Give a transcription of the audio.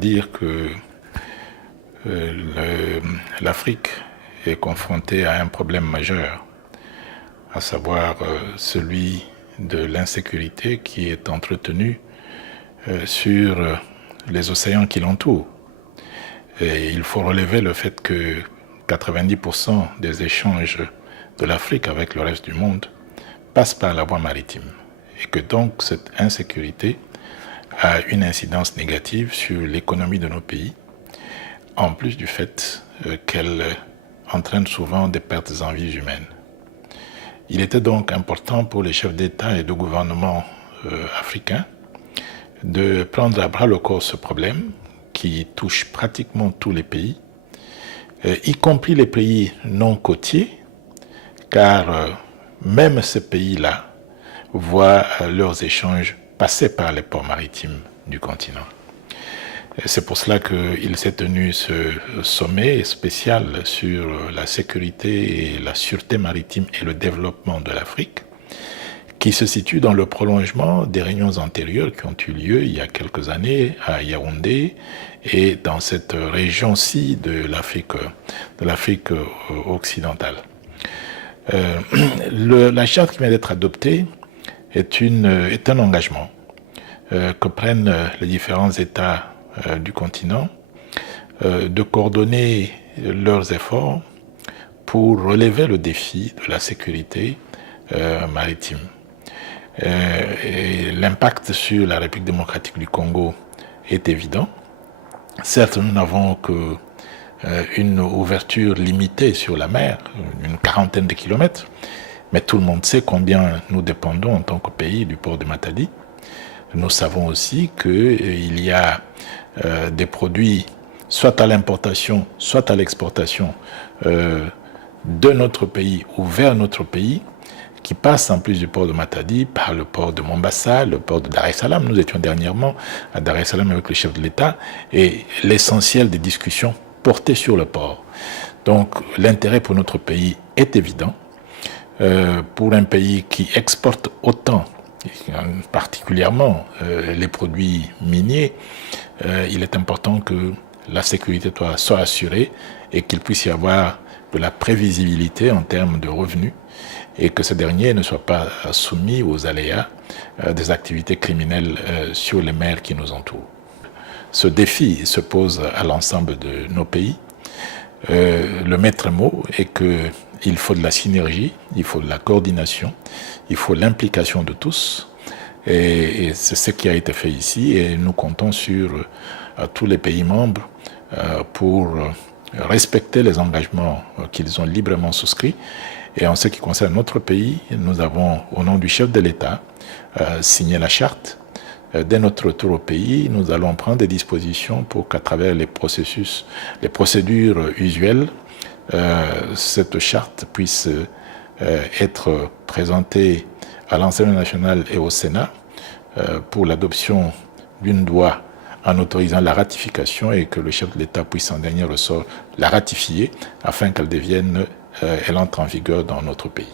Dire que l'Afrique est confrontée à un problème majeur, à savoir celui de l'insécurité qui est entretenue sur les océans qui l'entourent. Et il faut relever le fait que 90% des échanges de l'Afrique avec le reste du monde passent par la voie maritime. Et que donc cette insécurité a une incidence négative sur l'économie de nos pays, en plus du fait qu'elle entraîne souvent des pertes en vies humaines. Il était donc important pour les chefs d'État et de gouvernement africains de prendre à bras le corps ce problème qui touche pratiquement tous les pays, y compris les pays non côtiers, car même ces pays-là voient leurs échanges passer par les ports maritimes du continent. C'est pour cela qu'il s'est tenu ce sommet spécial sur la sécurité et la sûreté maritime et le développement de l'Afrique, qui se situe dans le prolongement des réunions antérieures qui ont eu lieu il y a quelques années à Yaoundé et dans cette région-ci de l'Afrique occidentale. La charte qui vient d'être adoptée est un engagement que prennent les différents États du continent de coordonner leurs efforts pour relever le défi de la sécurité maritime. L'impact sur la République démocratique du Congo est évident. Certes, nous n'avons qu'une ouverture limitée sur la mer, une quarantaine de kilomètres, mais tout le monde sait combien nous dépendons en tant que pays du port de Matadi. Nous savons aussi qu'il y a des produits, soit à l'importation, soit à l'exportation de notre pays ou vers notre pays, qui passent en plus du port de Matadi par le port de Mombasa, le port de Dar es Salaam. Nous étions dernièrement à Dar es Salaam avec le chef de l'État et l'essentiel des discussions portait sur le port. Donc l'intérêt pour notre pays est évident. Pour un pays qui exporte autant, particulièrement les produits miniers, il est important que la sécurité soit assurée et qu'il puisse y avoir de la prévisibilité en termes de revenus et que ce dernier ne soit pas soumis aux aléas des activités criminelles sur les mers qui nous entourent. Ce défi se pose à l'ensemble de nos pays. Le maître mot est qu'il faut de la synergie, il faut de la coordination, il faut l'implication de tous. Et c'est ce qui a été fait ici et nous comptons sur tous les pays membres pour respecter les engagements qu'ils ont librement souscrits. Et en ce qui concerne notre pays, nous avons, au nom du chef de l'État, signé la charte. Dès notre retour au pays, nous allons prendre des dispositions pour qu'à travers les procédures usuelles, cette charte puisse être présentée à l'Assemblée nationale et au Sénat pour l'adoption d'une loi en autorisant la ratification et que le chef de l'État puisse en dernier ressort la ratifier afin qu'elle entre en vigueur dans notre pays.